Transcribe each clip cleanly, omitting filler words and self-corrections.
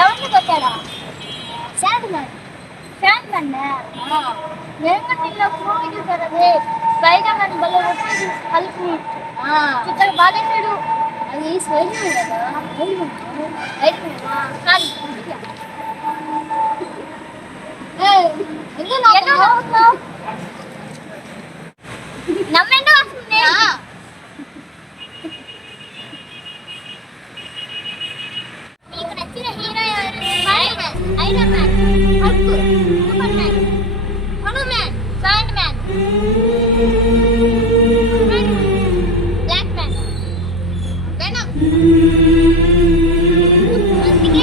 ఎవరిని కొట్టాడా? Spider man బల్ల Hulk ఇక్కడ బాగాడు. అది స్పైడర్ నమ్మెండు వస్తుంది. మీకు నచ్చిన హీరో ఎవరు? Iron Man, Hulk, Superman, Hanuman, Sandman, black man, Venom. అందుకే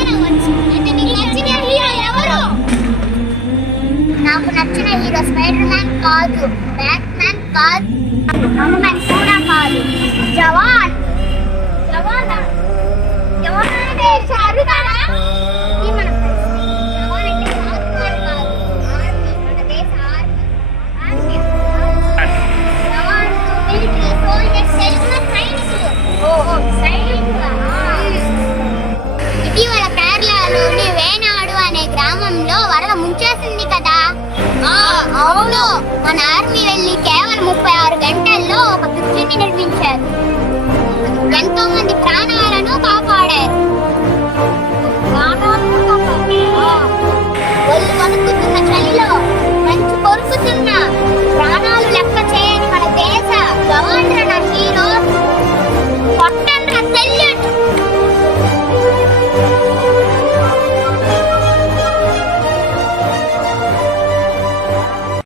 అంటే నీకు నచ్చిన హీరో ఎవరు? నాకు నచ్చిన హీరో స్పైడర్ మ్యాన్ కాదు, బ్లాక్ మ్యాన్ కాదు, హనుమాన్